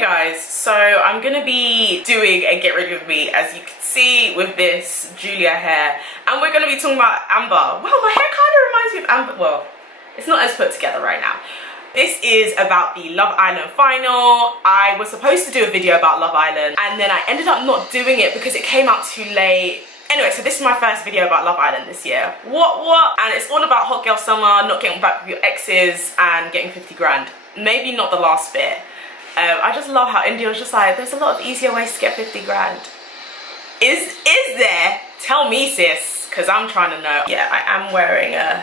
Hey guys, so I'm gonna be doing a get ready with me, as you can see, with this Julia hair, and we're gonna be talking about Amber. Wow, my hair kind of reminds me of Amber. Well, it's not as put together right now. This is about the Love Island final. I was supposed to do a video about Love Island, and then I ended up not doing it because it came out too late. Anyway, so this is my first video about Love Island this year. What? And it's all about hot girl summer, not getting back with your exes, and getting 50 grand. Maybe not the last bit. I just love how India was just like, there's a lot of easier ways to get 50 grand. Is there? Tell me, sis, because I'm trying to know. Yeah, I am wearing a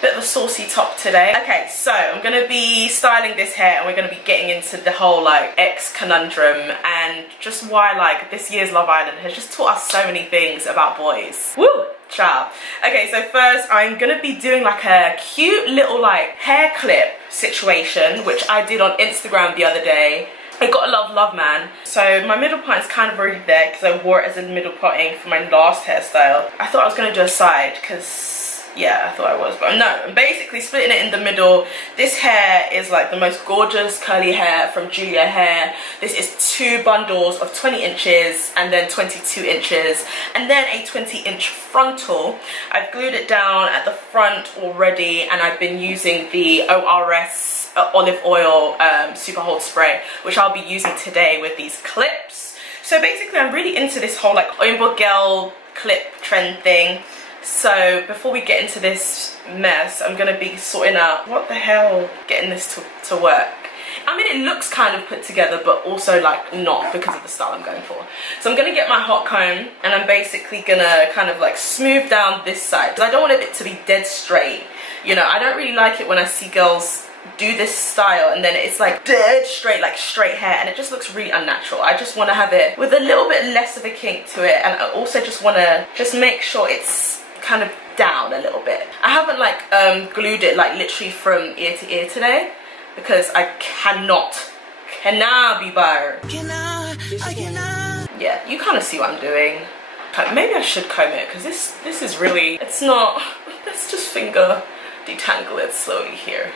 bit of a saucy top today. Okay, so I'm gonna be styling this hair, and we're gonna be getting into the whole like ex conundrum and just why like this year's Love Island has just taught us so many things about boys. Woo! Ciao. Okay, so first I'm gonna be doing like a cute little like hair clip situation, which I did on Instagram the other day. I got a love man. So my middle part is kind of already there because I wore it as a middle parting for my last hairstyle. I thought I was gonna do a side because yeah, I thought I was, but no, I'm basically splitting it in the middle. This hair is like the most gorgeous curly hair from Julia Hair. This is 2 bundles of 20 inches and then 22 inches and then a 20-inch frontal. I've glued it down at the front already, and I've been using the ORS olive oil super hold spray, which I'll be using today with these clips. So basically I'm really into this whole like Oimbo girl clip trend thing. So before we get into this mess, I'm gonna be sorting out what the hell getting this to work. I mean, it looks kind of put together, but also like not, because of the style I'm going for. So I'm gonna get my hot comb, and I'm basically gonna kind of like smooth down this side, because I don't want it to be dead straight. You know, I don't really like it when I see girls do this style and then it's like dead straight, like straight hair, and it just looks really unnatural. I just want to have it with a little bit less of a kink to it, and I also just want to make sure it's kind of down a little bit. I haven't like glued it like literally from ear to ear today because I cannot be bar. Yeah, you kind of see what I'm doing. Maybe I should comb it because this is really, it's not. Let's just finger detangle it slowly here.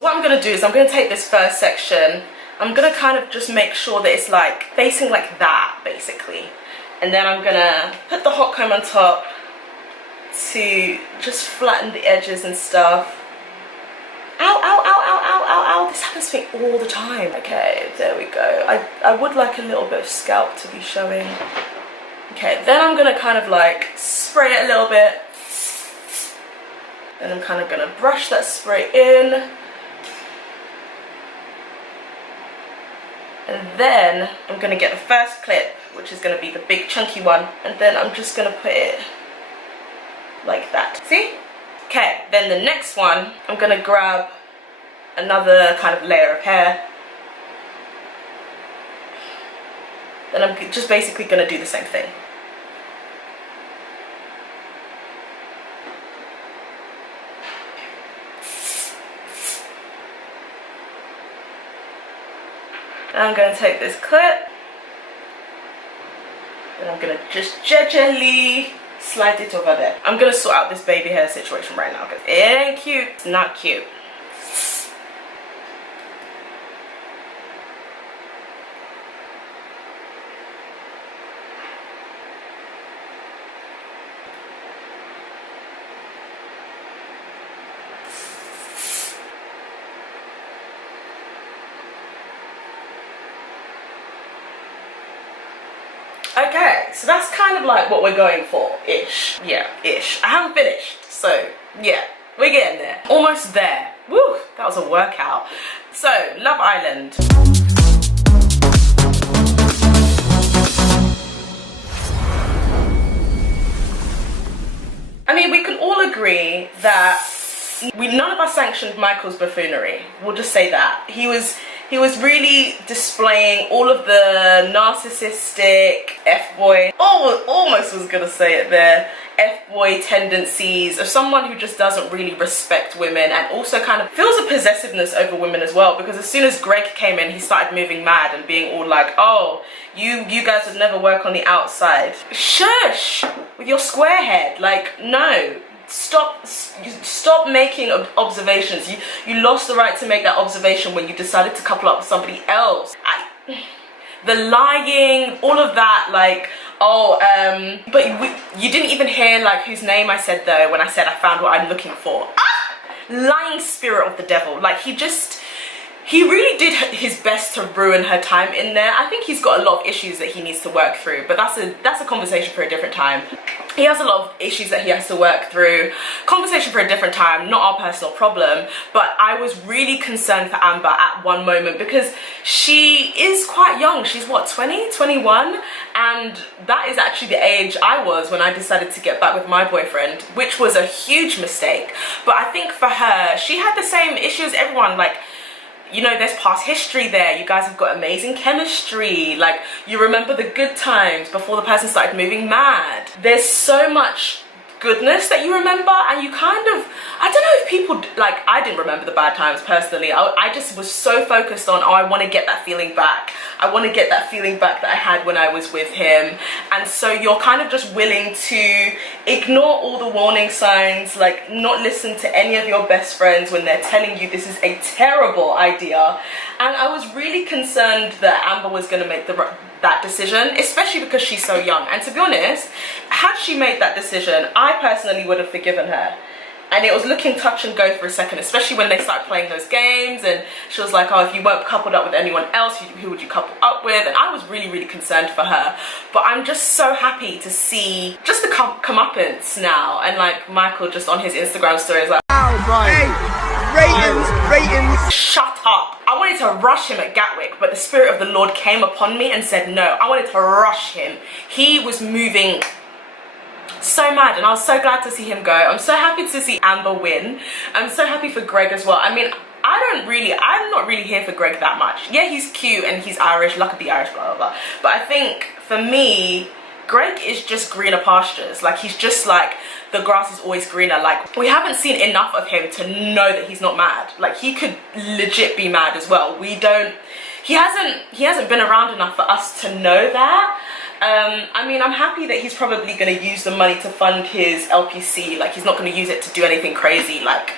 What I'm gonna do is I'm gonna take this first section, I'm gonna kind of just make sure that it's like facing like that basically, and then I'm gonna put the hot comb on top to just flatten the edges and stuff. Ow, ow, ow, ow, ow, ow, ow. This happens to me all the time. Okay, there we go. I would like a little bit of scalp to be showing. Okay, then I'm gonna kind of like spray it a little bit. Then I'm kind of gonna brush that spray in. And then I'm gonna get the first clip, which is gonna be the big chunky one, and then I'm just gonna put it like that. See? Okay, then the next one, I'm gonna grab another kind of layer of hair. Then I'm just basically gonna do the same thing. Now I'm going to take this clip and I'm going to just gently slide it over there. I'm going to sort out this baby hair situation right now because it ain't cute. It's not cute. Okay, so that's kind of like what we're going for, ish. Yeah, ish. I haven't finished, so yeah, we're getting there. Almost there. Woo, that was a workout. So, Love Island. I mean, we can all agree that none of us sanctioned Michael's buffoonery. We'll just say that. He was really displaying all of the narcissistic F-boy, almost was gonna say it there, F-boy tendencies of someone who just doesn't really respect women, and also kind of feels a possessiveness over women as well, because as soon as Greg came in, he started moving mad and being all like, oh, you guys would never work on the outside. Shush! With your square head, like, no. stop making observations. You lost the right to make that observation when you decided to couple up with somebody else. The lying, all of that, like, oh, but you didn't even hear like whose name I said though when I said I found what I'm looking for. Lying spirit of the devil. Like, he really did his best to ruin her time in there. I think he's got a lot of issues that he needs to work through, but that's a conversation for a different time. He has a lot of issues that he has to work through. Conversation for a different time, not our personal problem. But I was really concerned for Amber at one moment because she is quite young. She's what, 20, 21? And that is actually the age I was when I decided to get back with my boyfriend, which was a huge mistake. But I think for her, she had the same issue as everyone. Like, you know, there's past history there. You guys have got amazing chemistry. Like, you remember the good times before the person started moving mad. There's so much goodness that you remember, and you kind of, I don't know if people, like, I didn't remember the bad times personally. I just was so focused on, oh, I want to get that feeling back. I want to get that feeling back that I had when I was with him. And so you're kind of just willing to ignore all the warning signs, like not listen to any of your best friends when they're telling you this is a terrible idea. And I was really concerned that Amber was going to make that decision, especially because she's so young. And to be honest, had she made that decision, I personally would have forgiven her. And it was looking touch and go for a second, especially when they started playing those games and she was like, oh, if you weren't coupled up with anyone else, who would you couple up with? And I was really, really concerned for her. But I'm just so happy to see just the comeuppance now. And like Michael just on his Instagram story is like, oh, hey, ratings. Shut up. I wanted to rush him at Gatwick, but the Spirit of the Lord came upon me and said no. I wanted to rush him. He was moving so mad, and I was so glad to see him go. I'm so happy to see Amber win. I'm so happy for Greg as well. I mean, I'm not really here for Greg that much. Yeah, he's cute and he's Irish, luck of the Irish, blah, blah, blah. But I think for me, Greg is just greener pastures. Like, he's just like, the grass is always greener. Like, we haven't seen enough of him to know that he's not mad. Like, he could legit be mad as well. He hasn't been around enough for us to know that. I mean, I'm happy that he's probably going to use the money to fund his LPC. Like, he's not going to use it to do anything crazy, like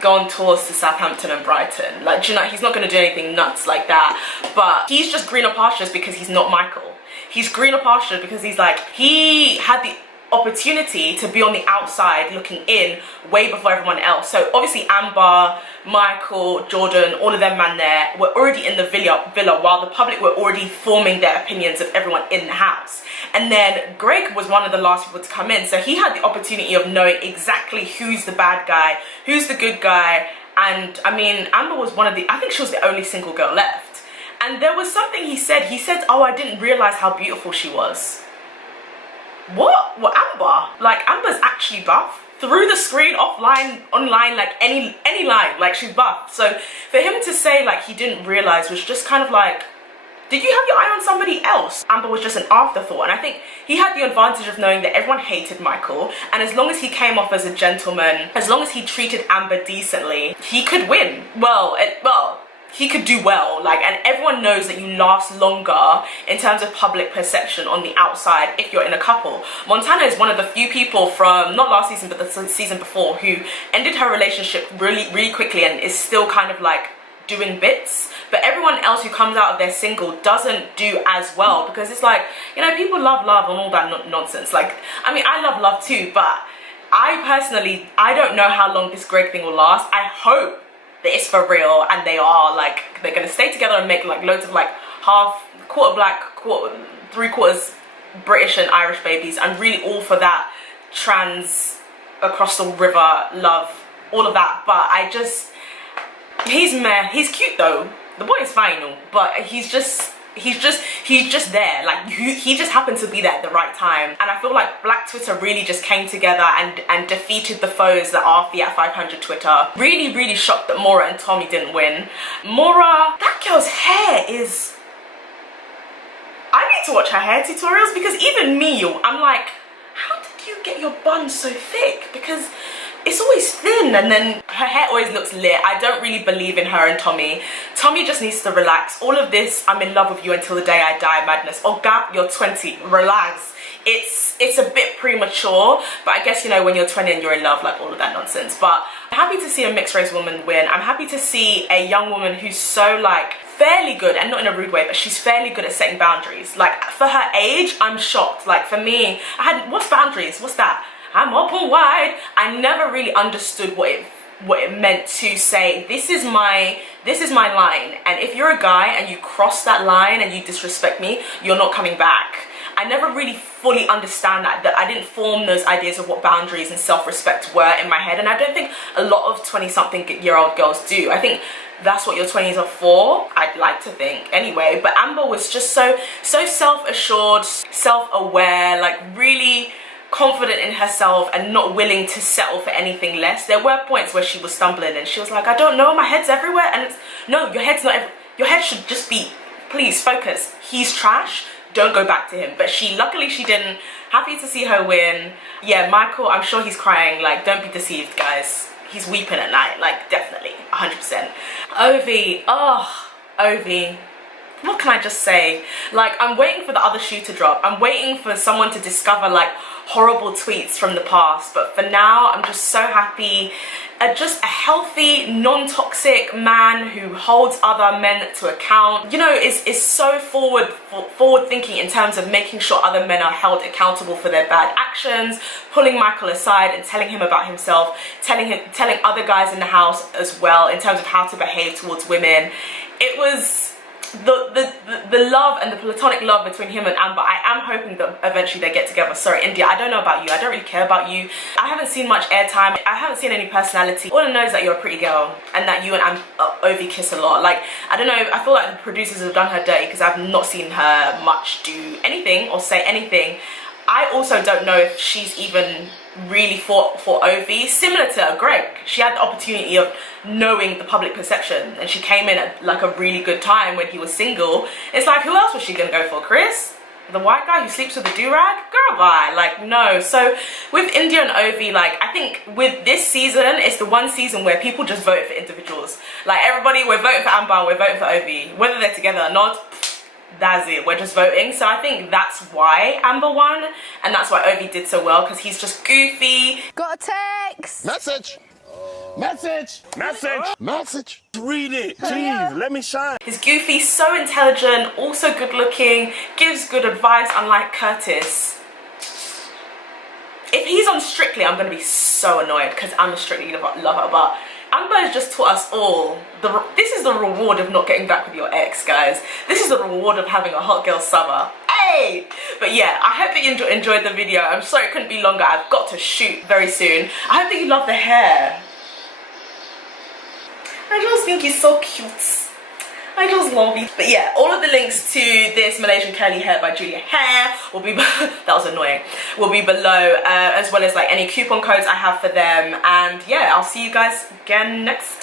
go on tours to Southampton and Brighton. Like, do you know, he's not going to do anything nuts like that. But he's just greener pastures because he's not Michael. He's greener pastures because he's like, he had the opportunity to be on the outside looking in way before everyone else. So obviously Amber, Michael, Jordan, all of them man there were already in the villa while the public were already forming their opinions of everyone in the house. And then Greg was one of the last people to come in, so he had the opportunity of knowing exactly who's the bad guy, who's the good guy. And I mean, Amber was I think she was the only single girl left. And there was something he said, oh, I didn't realize how beautiful she was. What Amber? Like, Amber's actually buff. Through the screen, offline, online, like any line, like, she's buff. So for him to say like he didn't realize was just kind of like, did you have your eye on somebody else? Amber was just an afterthought. And I think he had the advantage of knowing that everyone hated Michael, and as long as he came off as a gentleman, as long as he treated Amber decently, he could win. He could do well, like, and everyone knows that you last longer in terms of public perception on the outside if you're in a couple. Montana is one of the few people from, not last season, but the season before, who ended her relationship really, really quickly and is still kind of like doing bits. But everyone else who comes out of their single doesn't do as well, because it's like, you know, people love love and all that nonsense. Like, I mean, I love love too, but I don't know how long this Greg thing will last. I hope that it's for real and they're gonna stay together and make like loads of like quarter black, three-quarters British and Irish babies. I'm really all for that trans across the river love, all of that. But he's cute though. The boy is fine, but he's just there. Like, he just happened to be there at the right time. And I feel like Black Twitter really just came together and defeated the foes that are Fiat 500 Twitter. Really, really shocked that Maura and Tommy didn't win. Maura, that girl's hair is, I need to watch her hair tutorials, because even me, I'm like, how did you get your bun so thick? Because it's always thin, and then her hair always looks lit. I don't really believe in her and Tommy. Tommy just needs to relax. All of this I'm in love with you until the day I die madness. Oh God, you're 20, relax. It's a bit premature, but I guess, you know, when you're 20 and you're in love, like all of that nonsense. But I'm happy to see a mixed race woman win. I'm happy to see a young woman who's so like fairly good, and not in a rude way, but she's fairly good at setting boundaries. Like for her age, I'm shocked. Like for me, what's boundaries? What's that? I'm open wide. I never really understood what it meant to say, this is my line, and if you're a guy and you cross that line and you disrespect me, you're not coming back. I never really fully understand that I didn't form those ideas of what boundaries and self-respect were in my head, and I don't think a lot of 20-something-year-old girls do. I think that's what your 20s are for, I'd like to think anyway. But Amber was just so self-assured, self-aware, like really confident in herself and not willing to settle for anything less. There were points where she was stumbling and she was like, I don't know, my head's everywhere. And it's, no, your head's not your head should just be, please focus, he's trash, don't go back to him. But luckily she didn't. Happy to see her win. Yeah, Michael, I'm sure he's crying. Like, don't be deceived, guys, he's weeping at night, like definitely 100%. Ovi, oh, Ovi, what can I just say? Like, I'm waiting for the other shoe to drop. I'm waiting for someone to discover like horrible tweets from the past, but for now I'm just so happy. Just a healthy, non-toxic man who holds other men to account, you know, is so forward thinking in terms of making sure other men are held accountable for their bad actions, pulling Michael aside and telling him about himself, telling other guys in the house as well in terms of how to behave towards women. It was the love and the platonic love between him and Amber. I am hoping that eventually they get together. Sorry, India, I don't know about you. I don't really care about you. I haven't seen much airtime. I haven't seen any personality. All I know is that you're a pretty girl and that you and Ovi kiss a lot. Like, I don't know, I feel like the producers have done her dirty because I've not seen her much do anything or say anything. I also don't know if she's even really for Ovi. Similar to Greg, she had the opportunity of knowing the public perception and she came in at like a really good time when he was single. It's like, who else was she gonna go for? Chris? The white guy who sleeps with a do-rag? Girl, bye. Like, no. So with India and Ovi, like, I think with this season, it's the one season where people just vote for individuals. Like, everybody, we're voting for Amber, we're voting for Ovi. Whether they're together or not, that's it, we're just voting. So I think that's why Amber won, and that's why Ovi did so well, because he's just goofy. Got a text! Message! Message! Message! Message! Read it, jeez, let me shine. He's goofy, so intelligent, also good looking, gives good advice, unlike Curtis. If he's on Strictly, I'm gonna be so annoyed because I'm a Strictly lover, but Amber has just taught us all, this is the reward of not getting back with your ex, guys. This is the reward of having a hot girl summer. Hey! But yeah, I hope that you enjoyed the video. I'm sorry it couldn't be longer. I've got to shoot very soon. I hope that you love the hair. I just think he's so cute. I just love it. But yeah, all of the links to this Malaysian curly hair by Julia Hair will be, that was annoying, will be below, as well as like any coupon codes I have for them. And yeah, I'll see you guys again next